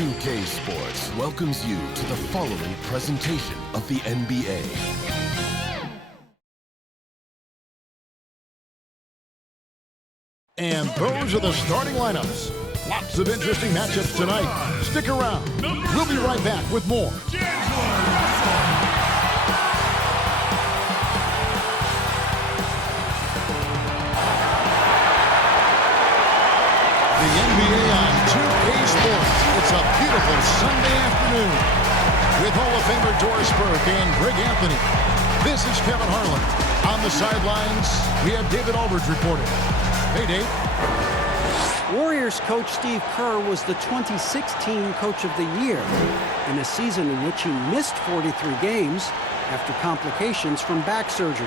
2K Sports welcomes you to the following presentation of the NBA. And those are the starting lineups. Lots of interesting matchups tonight. Stick around. We'll be right back with more. The NBA on 2K Sports. It's a beautiful Sunday afternoon with Hall of Famer Doris Burke and Greg Anthony. This is Kevin Harlan. On the sidelines, we have David Aldridge reporting. Hey, Dave. Warriors coach Steve Kerr was the 2016 Coach of the Year in a season in which he missed 43 games after complications from back surgery.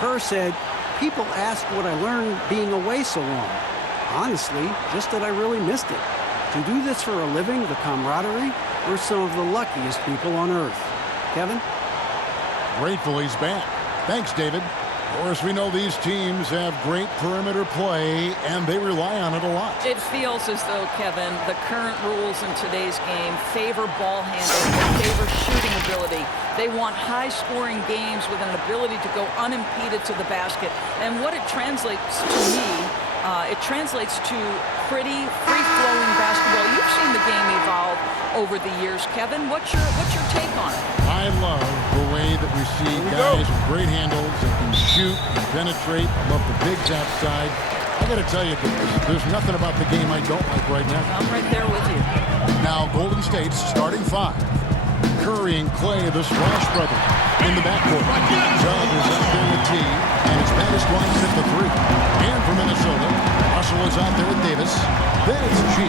Kerr said, "People ask what I learned being away so long. Honestly, just that I really missed it. To do this for a living, the camaraderie, we're some of the luckiest people on earth." Kevin? Grateful he's back. Thanks, David. Of course, we know these teams have great perimeter play, and they rely on it a lot. It feels as though, Kevin, the current rules in today's game favor ball handling, favor shooting ability. They want high-scoring games with an ability to go unimpeded to the basket. And what it translates to me, it translates to pretty free-flowing basketball. You've seen the game evolve over the years, Kevin. What's your take on it? I love the way that we see guys with great handles that can shoot and penetrate. I love the bigs outside. I got to tell you, there's nothing about the game I don't like right now. I'm right there with you. Now, Golden State's starting five. Curry and Klay, the Splash Brothers, in the backcourt. John is out there with T, and his baddest one's at the three. And for Minnesota, Russell is out there with Davis. Then it's G,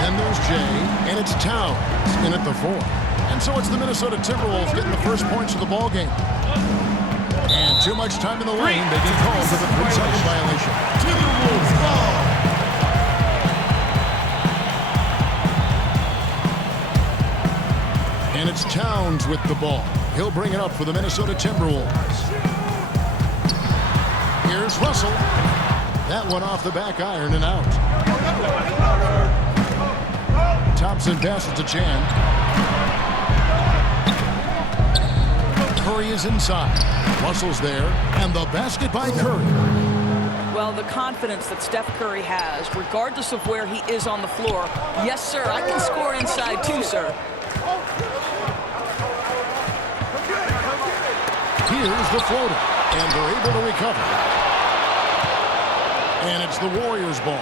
then there's Jay, and it's Towns in at the four. And so it's the Minnesota Timberwolves getting the first points of the ball game. And too much time in the lane, they get called for the 3-second violation. Timberwolves ball. And it's Towns with the ball. He'll bring it up for the Minnesota Timberwolves. Here's Russell. That one off the back iron and out. Thompson passes to Chan. Curry is inside. Russell's there, and the basket by Curry. Well, the confidence that Steph Curry has, regardless of where he is on the floor. Yes, sir, I can score inside too, sir. Here's the floater, and they're able to recover. And it's the Warriors' ball.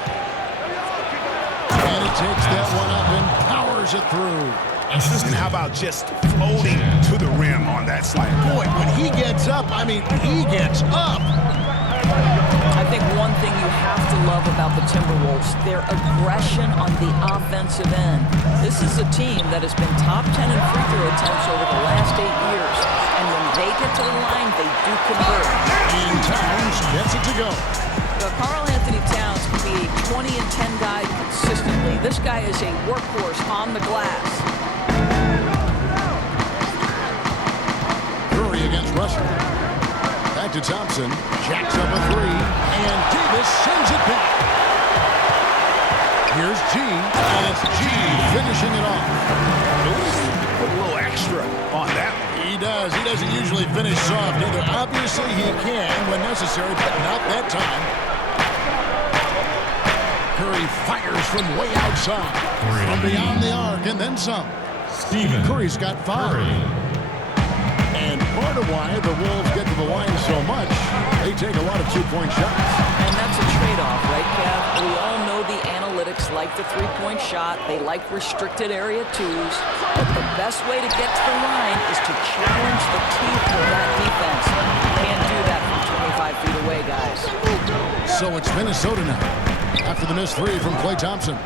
And he takes that one up and powers it through. And how about just floating to the rim on that slide? Boy, when he gets up, I mean, he gets up. I think one thing you have to love about the Timberwolves, their aggression on the offensive end. This is a team that has been top 10 in free throw attempts over the last 8 years. And when they get to the line, they do convert. And Towns gets it to go. Karl Anthony Towns can be a 20 and 10 guy consistently. This guy is a workhorse on the glass. Curry against Russell. Back to Thompson. Jacks up a three. And Davis sends it back. Here's G. And it's G finishing it off. Ooh, a little extra on that one. He does. He doesn't usually finish soft either. Obviously, he can when necessary, but not that time. Curry fires from way outside. From beyond the arc, and then some. Curry's got 5. And part of why the Wolves get to the line so much, they take a lot of two-point shots. And that's a trade-off, right, Kev? We all know the analytics like the three-point shot. They like restricted area twos. But the best way to get to the line is to challenge the teeth of that defense. Can't do that from 25 feet away, guys. So it's Minnesota now. After the missed three from Klay Thompson.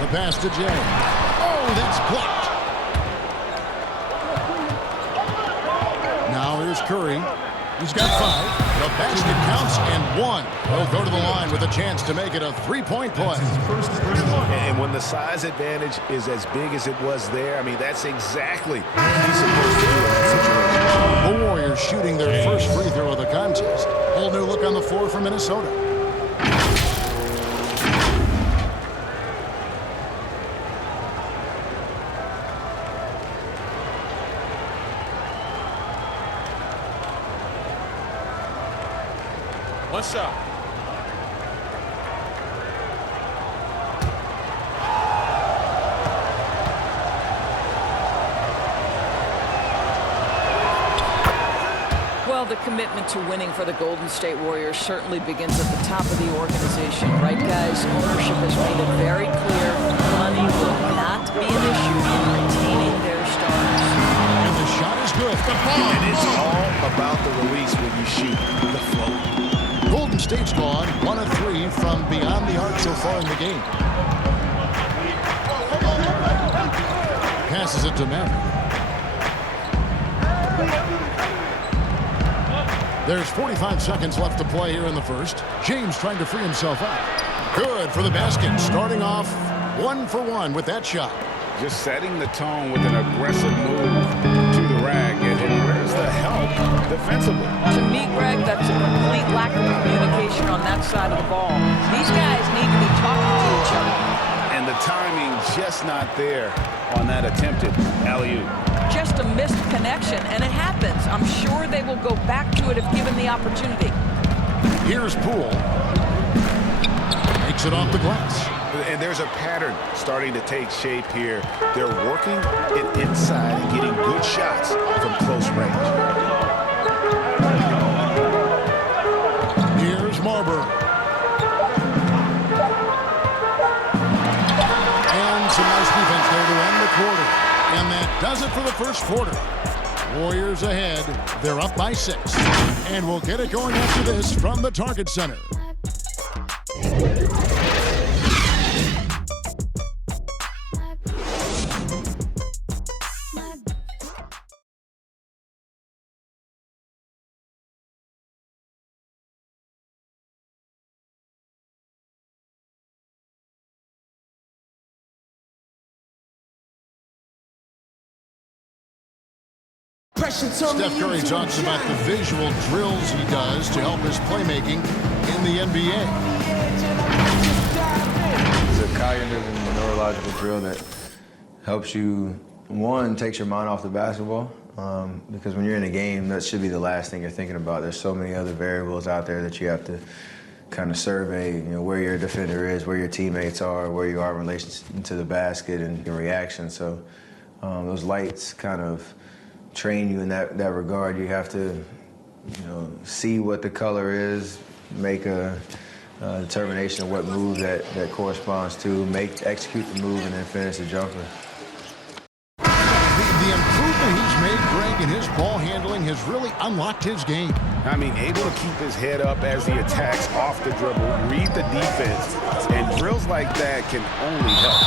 The pass to Jay. Oh, that's blocked. Now here's Curry. He's got 5. The basket counts and 1. He'll go to the line with a chance to make it a 3-point play. And when the size advantage is as big as it was there, I mean, that's exactly what he's supposed to do in that situation. The Warriors shooting their first free throw of the contest. Whole new look on the floor for Minnesota. What's up? Well, the commitment to winning for the Golden State Warriors certainly begins at the top of the organization, right, guys? Ownership has made it very clear money will not be an issue in retaining their stars. And the shot is good. And it's all about the release when you shoot the float. Golden State's gone 1 of 3 from beyond the arc so far in the game. Passes it to Maverick. There's 45 seconds left to play here in the first. James trying to free himself up. Good for the basket. Starting off 1 for 1 with that shot. Just setting the tone with an aggressive move to the rack. And where's the help defensively? To me, Greg, that's a complete lack of communication on that side of the ball. These guys need to be talking to each other. And the timing just not there on that attempted alley-oop. Just a missed connection, and it happens. I'm sure they will go back to it if given the opportunity. Here's Poole. Makes it off the glass. And there's a pattern starting to take shape here. They're working it inside and getting good shots from close range. Here's Marbury. And some nice defense there to end the quarter. And that does it for the first quarter. Warriors ahead. They're up by 6. And we'll get it going after this from the Target Center. Steph Curry talks about the visual drills he does to help his playmaking in the NBA. It's a cognitive and neurological drill that helps you, one, takes your mind off the basketball, because when you're in a game, that should be the last thing you're thinking about. There's so many other variables out there that you have to kind of survey, you know, where your defender is, where your teammates are, where you are in relation to the basket and your reaction. So those lights kind of train you in that regard. You have to, you know, see what the color is, make a determination of what move that corresponds to, execute the move, and then finish the jumper. The improvement he's made, Greg, in his ball handling has really unlocked his game. I mean, able to keep his head up as he attacks off the dribble, read the defense, and drills like that can only help.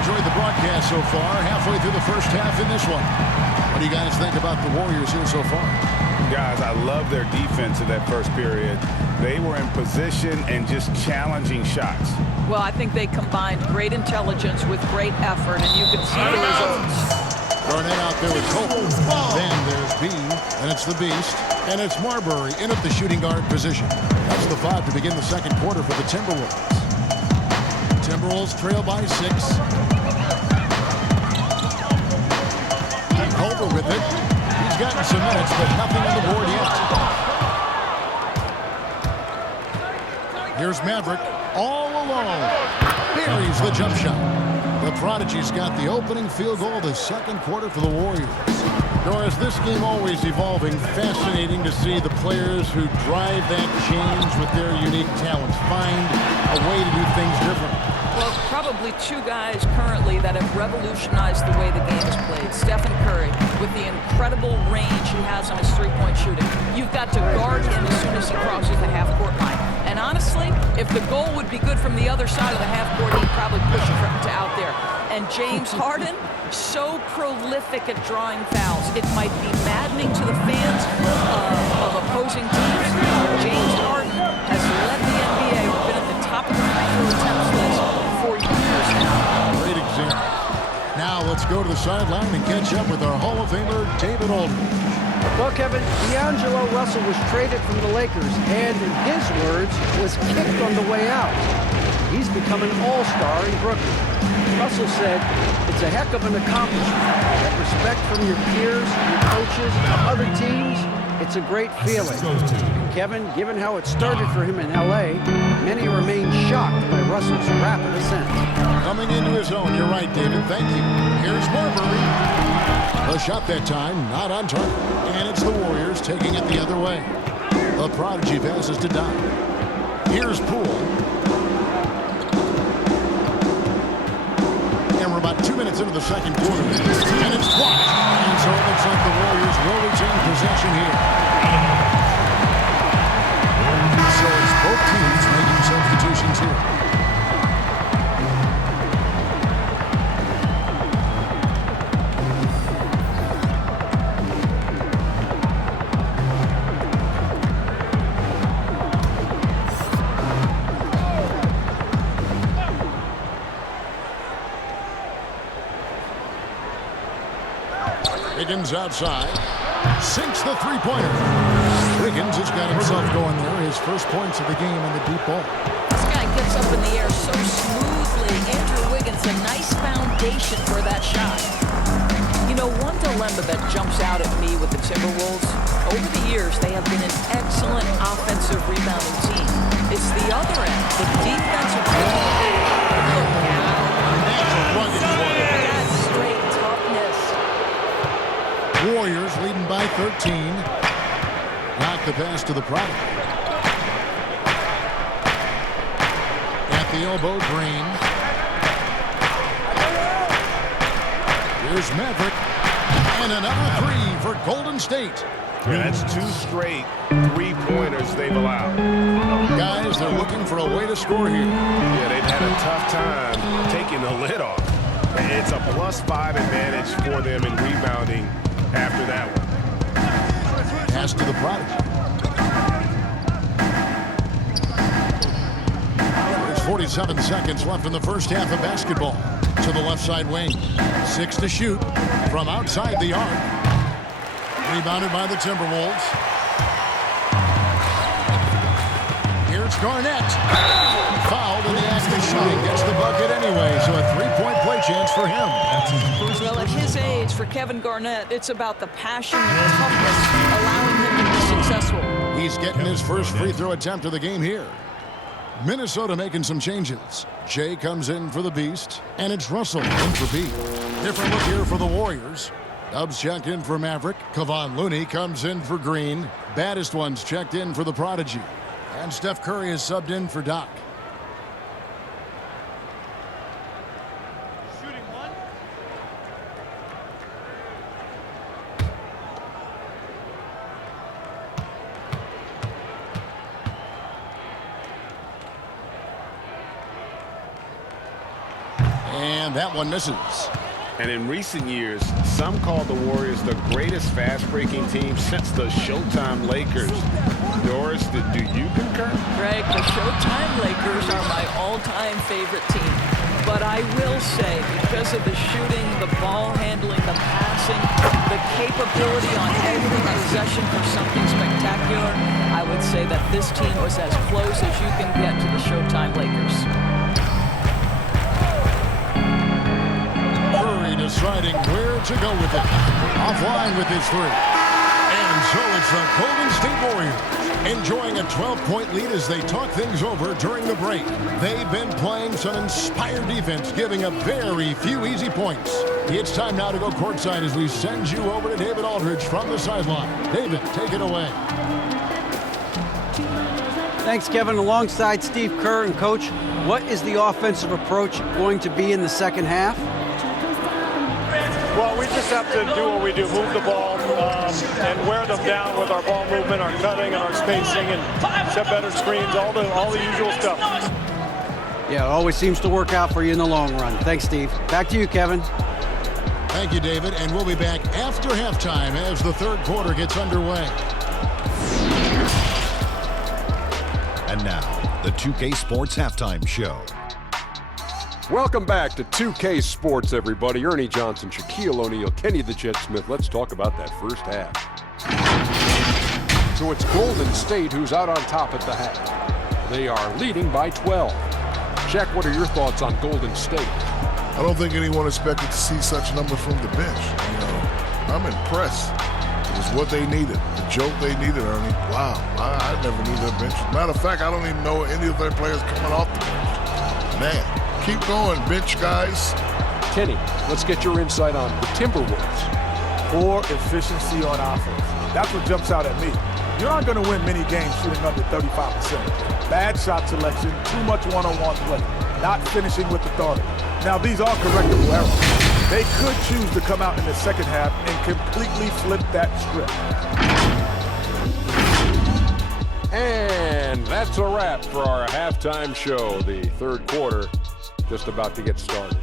Enjoyed the broadcast so far, halfway through the first half in this one. What do you guys think about the Warriors here so far? Guys, I love their defense in that first period. They were in position and just challenging shots. Well, I think they combined great intelligence with great effort, and you can see the results. Garnett out there with Cole. Then there's B, and it's the Beast, and it's Marbury in at the shooting guard position. That's the 5 to begin the second quarter for the Timberwolves. Timberwolves trail by 6. Over with it. He's gotten some minutes, but nothing on the board yet. Here's Maverick all alone. Buries the jump shot. The Prodigy's got the opening field goal of the second quarter for the Warriors. Doris, this game always evolving. Fascinating to see the players who drive that change with their unique talents find a way to do things differently. Well, probably 2 guys currently that have revolutionized the way the game is played. Stephen Curry, with the incredible range he has on his three-point shooting. You've got to guard him as soon as he crosses the half-court line. And honestly, if the goal would be good from the other side of the half-court, he'd probably push it to out there. And James Harden, so prolific at drawing fouls. It might be maddening to the fans of opposing teams. James Harden has led the NBA, been at the top of the free-throw attempts list for years now. Great example. Now let's go to the sideline and catch up with our Hall of Famer, David Aldridge. Well, Kevin, D'Angelo Russell was traded from the Lakers and, in his words, was kicked on the way out. He's become an all-star in Brooklyn. Russell said, it's a heck of an accomplishment. That respect from your peers, your coaches, other teams, It's a great feeling. And Kevin, given how it started for him in L.A., many remain shocked by Russell's rapid ascent. Coming into his own, you're right, David. Thank you. Here's Marbury. The shot that time, not on target. And it's the Warriors taking it the other way. The prodigy passes to Doc. Here's Poole. And we're about 2 minutes into the second quarter. And it's blocked. And so it looks like the Warriors will retain possession here. So it's both teams making substitutions here. Wiggins outside, sinks the three-pointer. Wiggins has got himself going there. His first points of the game on the deep ball. This guy gets up in the air so smoothly. Andrew Wiggins, a nice foundation for that shot. You know, one dilemma that jumps out at me with the Timberwolves, over the years, they have been an excellent offensive rebounding team. It's the other end, the defensive rebounding. That's straight toughness. Warriors leading by 13. Knock the pass to the product. At the elbow, Green. Here's Maverick. And another three for Golden State. Yeah, that's two straight three-pointers they've allowed. Guys, they're looking for a way to score here. Yeah, they've had a tough time taking the lid off. It's a +5 advantage for them in rebounding after that one. Pass to the prodigy. There's 47 seconds left in the first half of basketball. To the left side wing. 6 to shoot from outside the arc. Rebounded by the Timberwolves. Here's Garnett. Fouled in the act of shooting. Gets the bucket anyway, so a three-point play chance for him. Well, at his age, for Kevin Garnett, it's about the passion and toughness allowing him to be successful. He's getting his first free throw attempt of the game here. Minnesota making some changes. Jay comes in for the Beast, and it's Russell in for B. Different look here for the Warriors. Dubs checked in for Maverick. Kevon Looney comes in for Green. Baddest ones checked in for the Prodigy. And Steph Curry is subbed in for Doc. Shooting one. And that one misses. And in recent years, some call the Warriors the greatest fast-breaking team since the Showtime Lakers. Doris, do you concur? Greg, the Showtime Lakers are my all-time favorite team. But I will say, because of the shooting, the ball handling, the passing, the capability on every possession for something spectacular, I would say that this team was as close as you can get to the Showtime Lakers. Deciding where to go with it. Offline with his three. And so it's the Golden State Warriors enjoying a 12-point lead as they talk things over during the break. They've been playing some inspired defense, giving up very few easy points. It's time now to go courtside as we send you over to David Aldridge from the sideline. David, take it away. Thanks, Kevin. Alongside Steve Kerr and Coach, what is the offensive approach going to be in the second half? Well, we just have to do what we do, move the ball and wear them down with our ball movement, our cutting, and our spacing, and set better screens, all the usual stuff. Yeah, it always seems to work out for you in the long run. Thanks, Steve. Back to you, Kevin. Thank you, David, and we'll be back after halftime as the third quarter gets underway. And now, the 2K Sports Halftime Show. Welcome back to 2K Sports, everybody. Ernie Johnson, Shaquille O'Neal, Kenny the Jet Smith. Let's talk about that first half. So it's Golden State who's out on top at the half. They are leading by 12. Shaq, what are your thoughts on Golden State? I don't think anyone expected to see such numbers from the bench. You know, I'm impressed. It's what they needed. The joke they needed, Ernie. Wow, I never knew their bench. Matter of fact, I don't even know any of their players coming off the bench. Man, keep going, bench guys. Kenny, let's get your insight on the Timberwolves. Poor efficiency on offense. That's what jumps out at me. You aren't going to win many games shooting under 35%. Bad shot selection, too much one-on-one play, not finishing with authority. Now, these are correctable errors. They could choose to come out in the second half and completely flip that script. And that's a wrap for our halftime show. The third quarter just about to get started.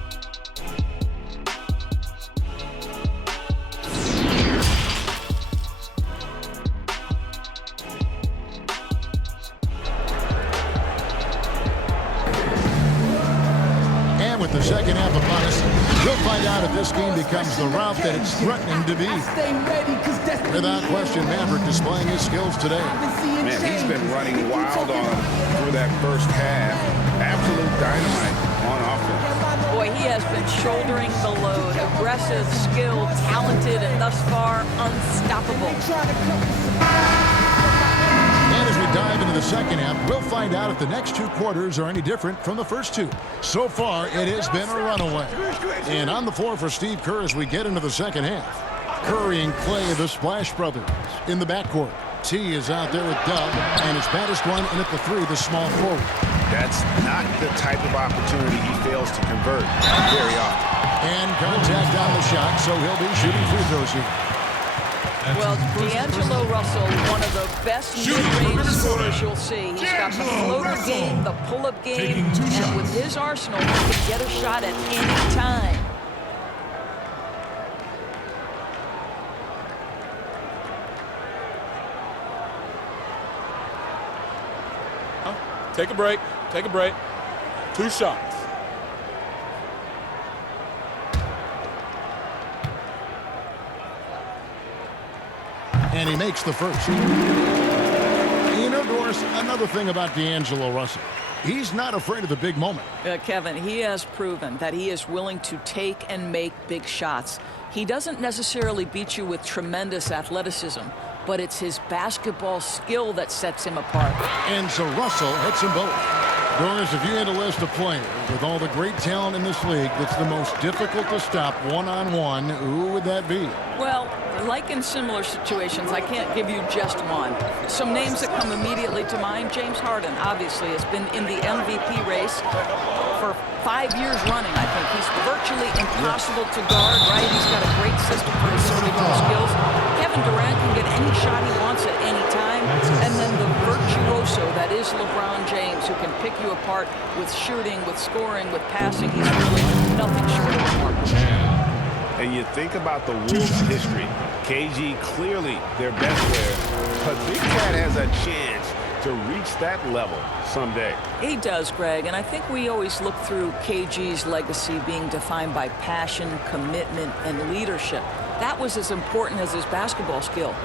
With the second half upon us, we'll find out if this game becomes the route that it's threatening to be. Without question, Maverick displaying his skills today. Man, he's been running wild on him through that first half. Absolute dynamite on offense. Boy, he has been shouldering the load. Aggressive, skilled, talented, and thus far unstoppable. And as we dive into the second half, we'll find out if the next two quarters are any different from the first two. So far, it has been a runaway. And on the floor for Steve Kerr as we get into the second half. Curry and Klay, the Splash Brothers, in the backcourt. T is out there with Dub, and his baddest one in at the three, the small forward. That's not the type of opportunity he fails to convert very often. And contact on the shot, so he'll be shooting free throws here. Well, D'Angelo Russell, one of the best mid-range scorers you'll see. He's got the floater game, the pull-up game, and with his arsenal, he can get a shot at any time. Take a break. Take a break. 2 shots. And he makes the first. You know, Doris, another thing about D'Angelo Russell. He's not afraid of the big moment. Kevin, he has proven that he is willing to take and make big shots. He doesn't necessarily beat you with tremendous athleticism, but it's his basketball skill that sets him apart. And so Russell hits them both. Doris, if you had a list of players with all the great talent in this league that's the most difficult to stop one-on-one, who would that be? Well, like in similar situations, I can't give you just one. Some names that come immediately to mind, James Harden, obviously, has been in the MVP race for 5 years running, I think. He's virtually impossible to guard, right? He's got a great system for his individual skills. Kevin Durant can get any shot he wants at any time. And then the virtuoso that is LeBron James, who can pick you apart with shooting, with scoring, with passing. He's really nothing short of remarkable. And you think about the Wolves' history. KG clearly their best player, but Big Cat has a chance to reach that level someday. He does, Greg, and I think we always look through KG's legacy being defined by passion, commitment, and leadership. That was as important as his basketball skill.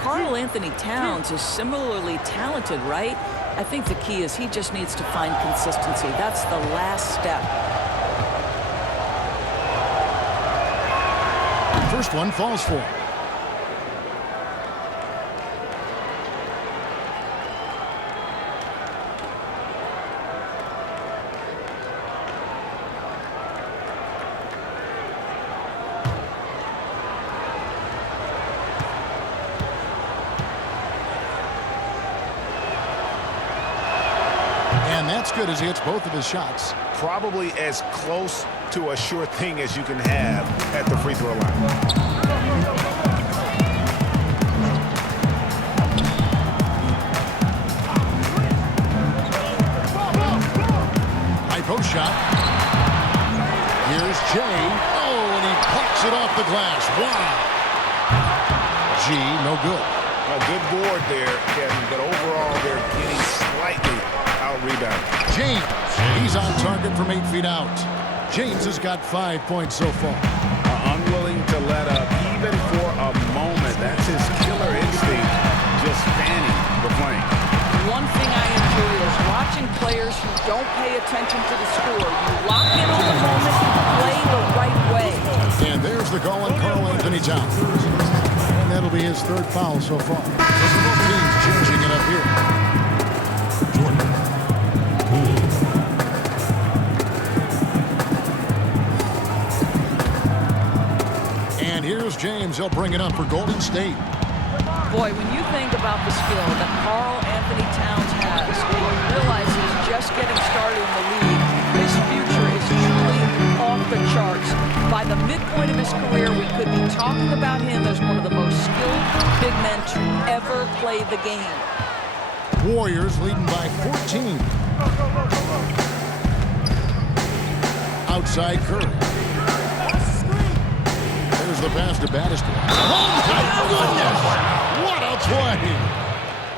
Karl Anthony Towns is similarly talented, right? I think the key is he just needs to find consistency. That's the last step. First one falls for him. And that's good as he hits both of his shots. Probably as close to a sure thing as you can have at the free throw line. High post shot. Here's Jay. Oh, and he plucks it off the glass. Wow. G, no good. A good board there, Kevin, but overall they're getting slightly out-rebounded. James, he's on target from 8 feet out. James has got 5 points so far. Unwilling to let up even for a moment. That's his killer instinct, just fanning the flame. One thing I enjoy is watching players who don't pay attention to the score. You lock in on the moment, play the right way. And there's the call on Karl Anthony Towns. And That'll be his third foul so far. So both teams changing it up here. And here's James. He'll bring it up for Golden State. Boy, when you think about the skill that Karl Anthony Towns has, and you realize he's just getting started in the league, his future is truly off the charts. By the midpoint of his career, we could be talking about him as one of the most skilled big men to ever play the game. Warriors leading by 14. Outside Curry. There's the pass to Battister. Oh, my goodness! What a play!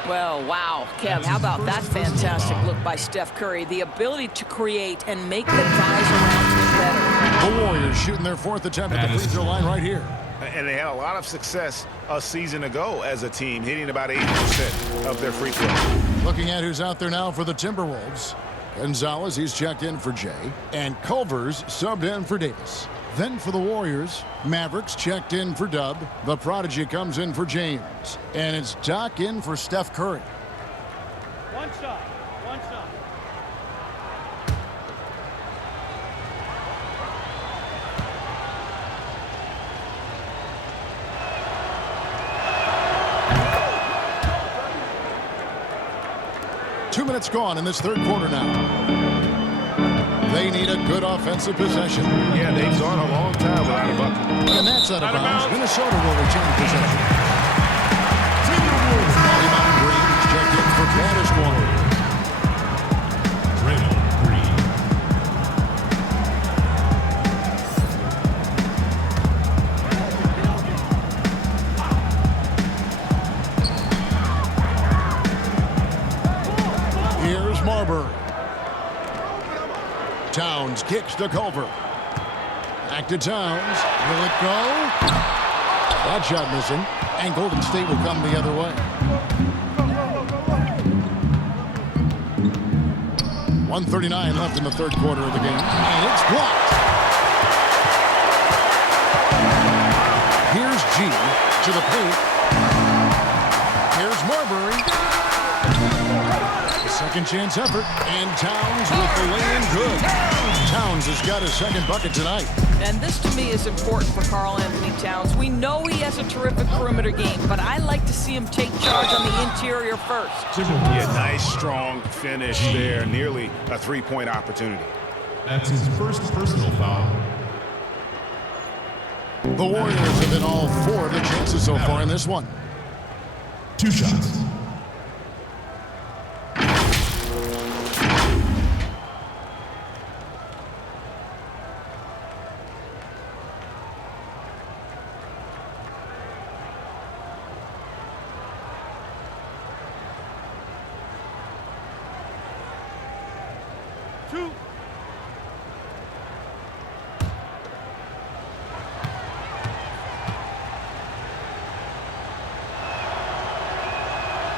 Well, wow, Kev, how about that fantastic look by Steph Curry? The ability to create and make the guys around him better. The Warriors shooting their fourth attempt at the free throw line right here. And they had a lot of success a season ago as a team, hitting about 80% of their free throws. Looking at who's out there now for the Timberwolves. Gonzales, he's checked in for Jay. And Culver's subbed in for Davis. Then for the Warriors, Mavericks checked in for Dub. The Prodigy comes in for James. And it's Doc in for Steph Curry. One shot. One shot. Two minutes gone in this third quarter now. They need a good offensive possession. Yeah, they've gone a long time without a bucket. And that's out of bounds. Minnesota will retain possession. Marbury is checked in for baddest one. Here's Marbury. Towns kicks to Culver. Back to Towns. Will it go? That shot missing. And Golden State will come the other way. 1:39 left in the third quarter of the game. And it's blocked. Here's G to the paint. Here's Marbury. Second chance effort, and Towns with the lay-in good. Towns has got his second bucket tonight. And this to me is important for Karl Anthony Towns. We know he has a terrific perimeter game, but I like to see him take charge on the interior first. Yeah, nice, strong finish there. Nearly a three-point opportunity. That's his first personal foul. The Warriors have been all four of the chances so far in this one. 2 shots.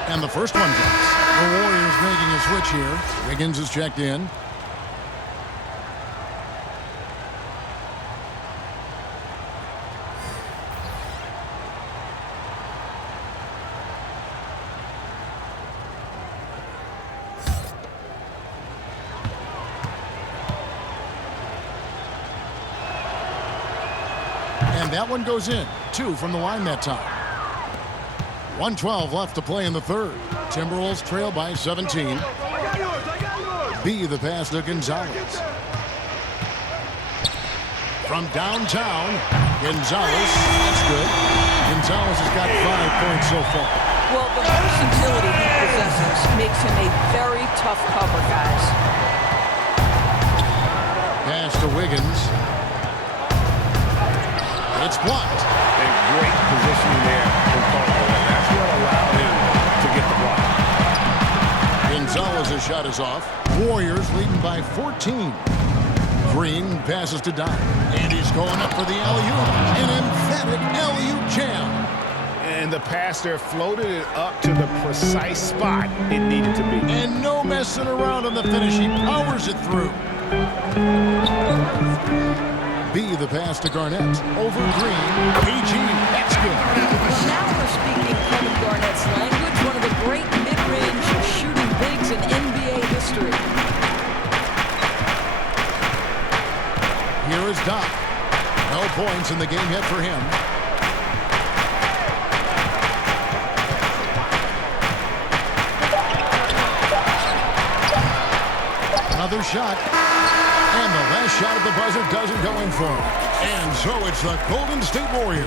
And the first one drops. The Warriors making a switch here. Wiggins is checked in. And that one goes in. 2 from the line that time. 1:12 left to play in the third. Timberwolves trail by 17. B the pass to Gonzales. From downtown, Gonzales. That's good. Gonzales has got 5 points so far. Well, the versatility he possesses makes him a very tough cover, guys. Pass to Wiggins. It's blocked. And great positioning there from Karl. That's what allowed him to get the block. Gonzales' shot is off. Warriors leading by 14. Green passes to Doc. And he's going up for the alley-oop. An emphatic alley-oop jam. And the pass there floated it up to the precise spot it needed to be. And no messing around on the finish. He powers it through. B, the pass to Garnett. Over Green. KG. That's good. Well, now we're speaking Kevin Garnett's language, one of the great mid-range shooting bigs in NBA history. Here is Doc. No points in the game yet for him. Another shot. And the last shot at the buzzer doesn't go in for him. And so it's the Golden State Warriors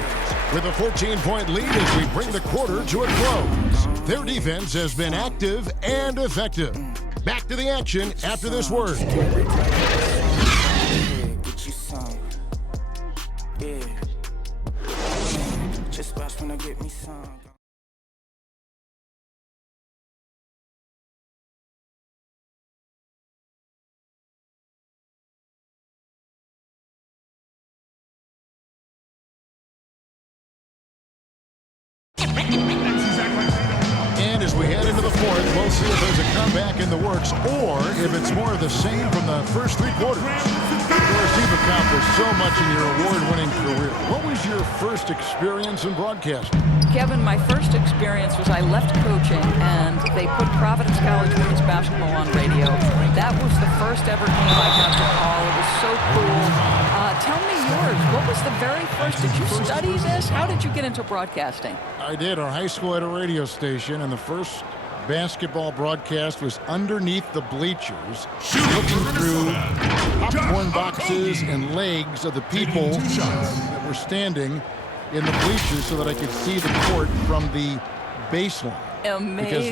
with a 14-point lead as we bring the quarter to a close. Their defense has been active and effective. Back to the action after this word. Just watch when I get me some. And as we head into the fourth, we'll see if there's a comeback in the works or if it's more of the same from the first three quarters. Of course, you've accomplished so much in your award-winning career. What was your first experience in broadcasting? Kevin, my first experience was I left coaching and they put Providence College women's basketball on radio. That was the first ever game I got to call. It was so cool. Tell me yours. What was the very first? Did you study this? How did you get into broadcasting? I did. Our high school had a radio station, and the first basketball broadcast was underneath the bleachers, looking through popcorn boxes and legs of the people that were standing in the bleachers so that I could see the court from the baseline. Amazing. Because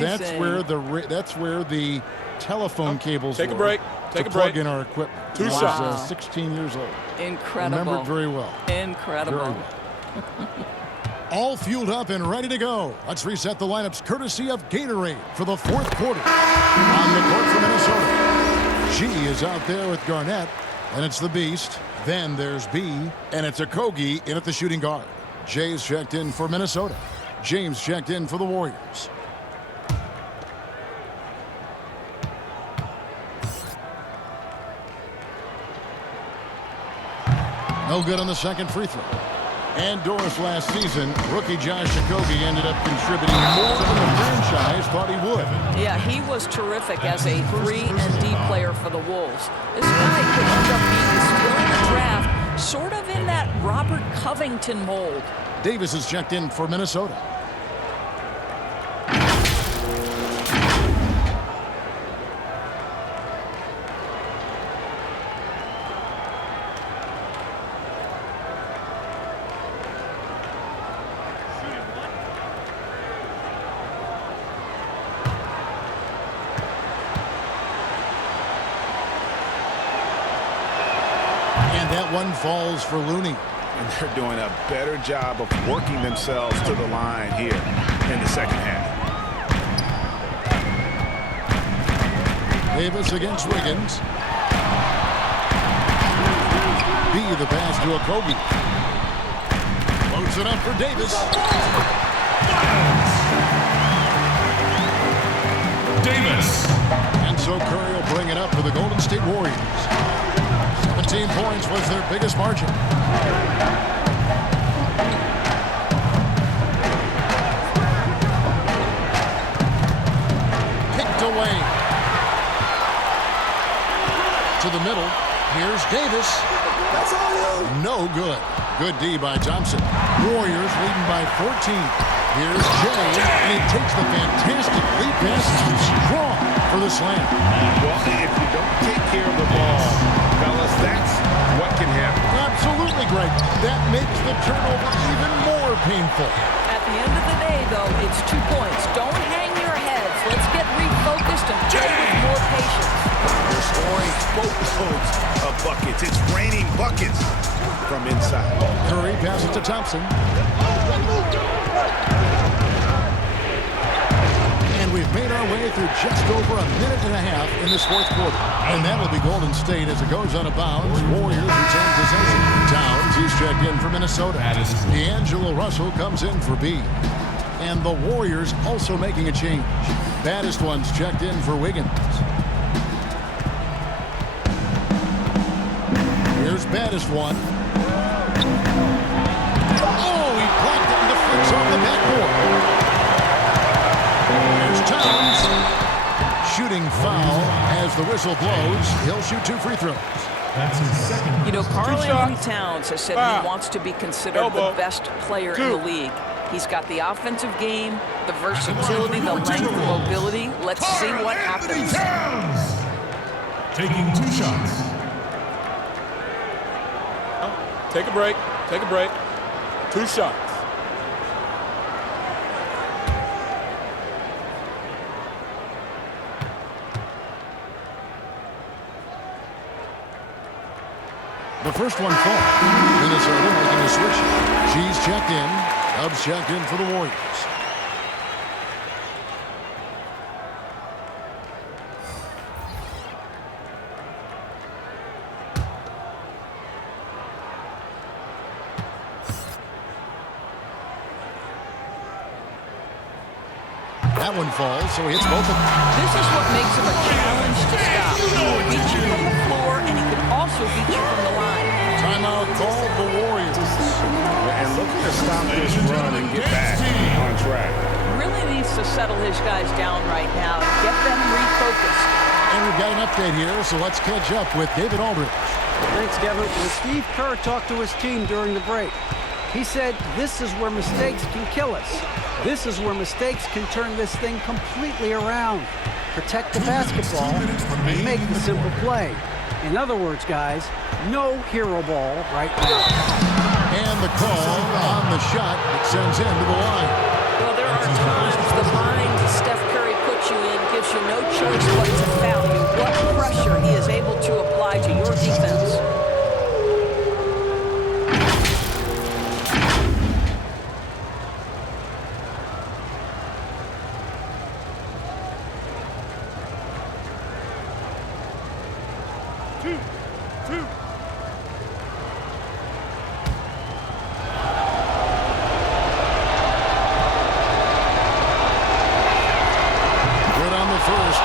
that's where the telephone cables Take were a break. Take to a break. plug in our equipment. Two I was, shots. 16 years old. Incredible. Remember it very well. Incredible. Very well. All fueled up and ready to go. Let's reset the lineups courtesy of Gatorade for the fourth quarter. On the court for Minnesota, G is out there with Garnett, and it's the Beast. Then there's B, and it's Okogie in at the shooting guard. Jay's checked in for Minnesota. James checked in for the Warriors. No good on the second free throw. And Doris last season, rookie Josh Okogie ended up contributing more than the franchise thought he would. Yeah, he was terrific as a 3 and D player for the Wolves. This guy could end up being still in the draft, sort of in that Robert Covington mold. Davis is checked in for Minnesota. That one falls for Looney. And they're doing a better job of working themselves to the line here in the second half. Davis against Wiggins. B, the pass to Okogie. Floats it up for Davis. Davis. And so Curry will bring it up for the Golden State Warriors. 17 points was their biggest margin. Picked away. To the middle. Here's Davis. That's all you. No good. Good D by Thompson. Warriors leading by 14. Here's Jay, and he takes the fantastic lead pass. Strong for the slam. Well, if you don't take care of the ball, fellas, that's what can happen. Absolutely, Greg. That makes the turnover even more painful. At the end of the day, though, it's 2 points. Don't hang your heads. Let's get refocused and play with more patience. They're scoring boatloads of buckets. It's raining buckets from inside. Curry passes to Thompson. And we've made our way through just over a minute and a half in this fourth quarter. And that'll be Golden State as it goes out of bounds. Warriors retain possession. Towns, he's checked in for Minnesota. D'Angelo Russell comes in for B. And the Warriors also making a change. Baddest one's checked in for Wiggins. Here's baddest one. Oh, he blocked it and deflects off the backboard. Here's Towns. Shooting foul as the whistle blows. He'll shoot 2 free throws. That's his second. You know, Karl Towns has said he wants to be considered the best player in the league. He's got the offensive game, the versatility, the length, the mobility. Let's see what happens. Taking 2 shots. Take a break. Take a break. 2 shots. The first one falls. Minnesota making a switch. She's checked in. Cubs checked in for the Warriors. That one falls, so he hits both of them. This is what makes him a challenge to stop. He will beat you from the floor, and he can also beat you from the line. Timeout called the Warriors. And looking to stop this run and get back on track. Really needs to settle his guys down right now and get them refocused. And we've got an update here, so let's catch up with David Aldridge. Thanks, Kevin. When Steve Kerr talked to his team during the break, he said, this is where mistakes can kill us. This is where mistakes can turn this thing completely around. Protect the basketball and make the simple play. In other words, guys, no hero ball right now. And the call on the shot that sends him to the line. Well, there are times the mind Steph Curry puts you in gives you no choice but to foul you. What pressure he is able to apply to your defense.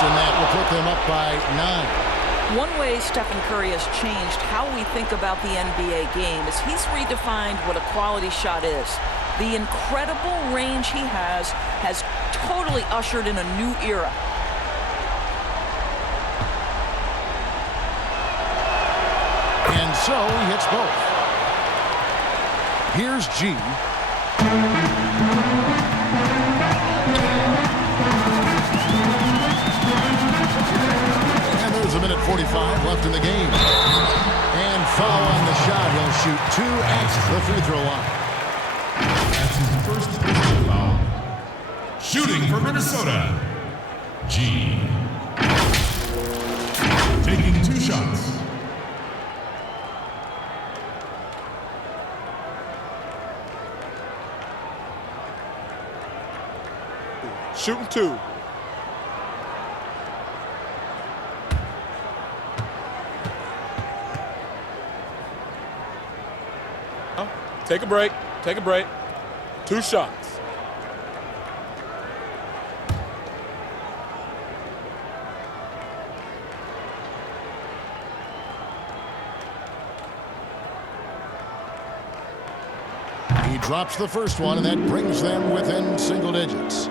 And that will put them up by 9. One way Stephen Curry has changed how we think about the NBA game is he's redefined what a quality shot is. The incredible range he has totally ushered in a new era. And so he hits both. Here's G. There's a minute 45 left in the game. And foul on the shot. He'll shoot 2 at the free throw line. That's his first personal foul. Shooting for Minnesota, G. Taking 2 shots. Shooting 2. Take a break. Take a break. 2 shots. He drops the first one, and that brings them within single digits.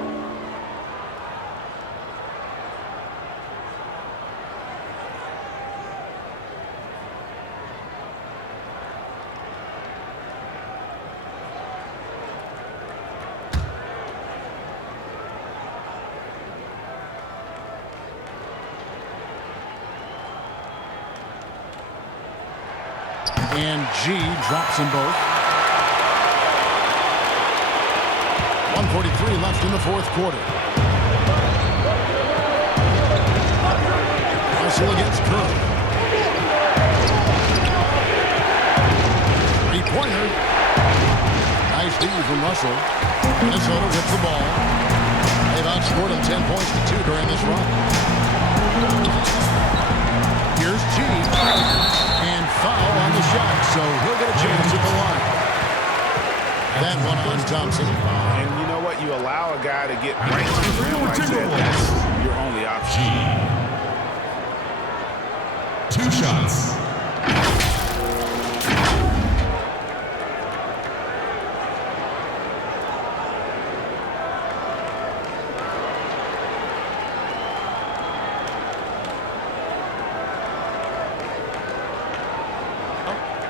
And G drops them both. 1:43 left in the fourth quarter. Bazile against Karl. 3-pointer. Nice D from Russell. Minnesota with the ball. They've outscored him 10 points to 2 during this run. Here's G. And foul on the shot, so he'll get a chance at the line. That one on Thompson. And you know what? You allow a guy to get right to the rim like that. That's your only option. 2 shots.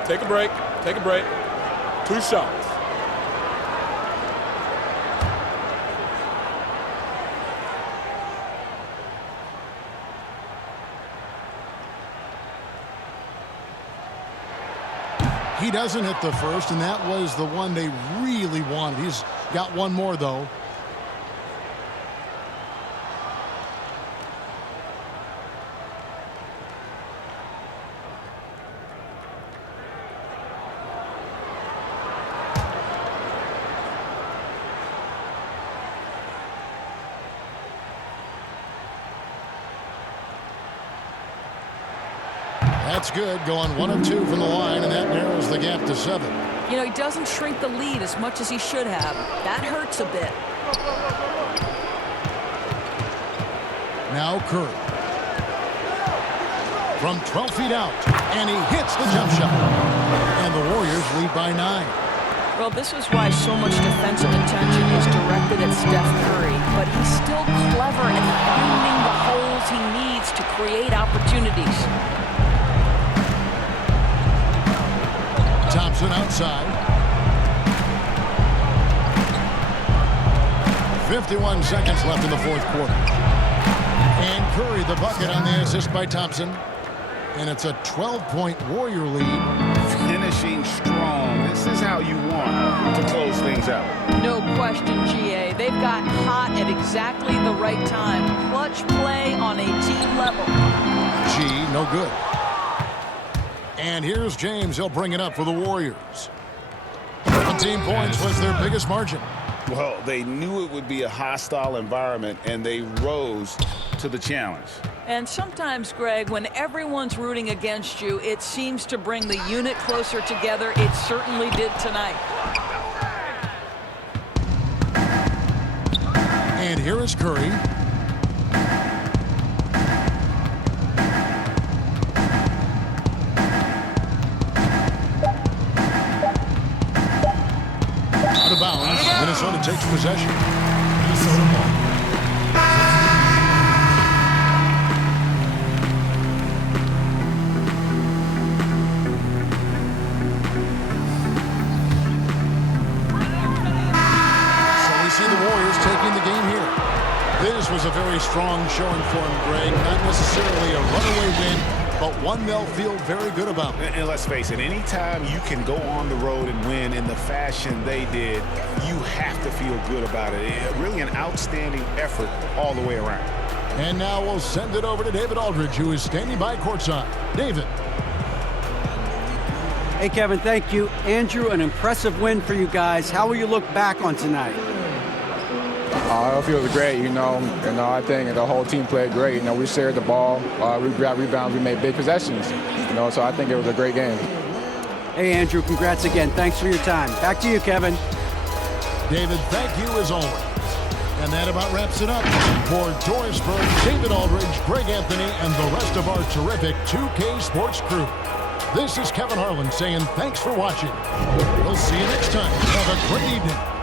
Take a break. Take a break. 2 shots. He doesn't hit the first, and that was the one they really wanted. He's got one more, though. That's good, going 1 of 2 from the line, and that narrows the gap to 7. You know, he doesn't shrink the lead as much as he should have. That hurts a bit. Now Curry. From 12 feet out, and he hits the jump shot. And the Warriors lead by 9. Well, this is why so much defensive attention is directed at Steph Curry, but he's still clever at finding the holes he needs to create opportunities. Thompson outside. 51 seconds left in the fourth quarter. And Curry the bucket on the assist by Thompson. And it's a 12-point Warrior lead. Finishing strong. This is how you want to close things out. No question, GA. They've gotten hot at exactly the right time. Clutch play on a team level. G, no good. And here's James. He'll bring it up for the Warriors. 17 points was their biggest margin. Well, they knew it would be a hostile environment, and they rose to the challenge. And sometimes, Greg, when everyone's rooting against you, it seems to bring the unit closer together. It certainly did tonight. And here is Curry. Out of bounds. Minnesota takes possession. Minnesota ball. Taking the game here. This was a very strong showing for him, Greg. Not necessarily a runaway win, but one they'll feel very good about. And let's face it, anytime you can go on the road and win in the fashion they did, you have to feel good about it. Really an outstanding effort all the way around. And now we'll send it over to David Aldridge, who is standing by courtside. David. Hey, Kevin, thank you. Andrew, an impressive win for you guys. How will you look back on tonight? I feel great, I think the whole team played great. We shared the ball, we got rebounds, we made big possessions, so I think it was a great game. Hey, Andrew, congrats again. Thanks for your time. Back to you, Kevin. David, thank you as always. And that about wraps it up. For Dorisburg, David Aldridge, Greg Anthony, and the rest of our terrific 2K Sports crew. This is Kevin Harlan saying thanks for watching. We'll see you next time. Have a great evening.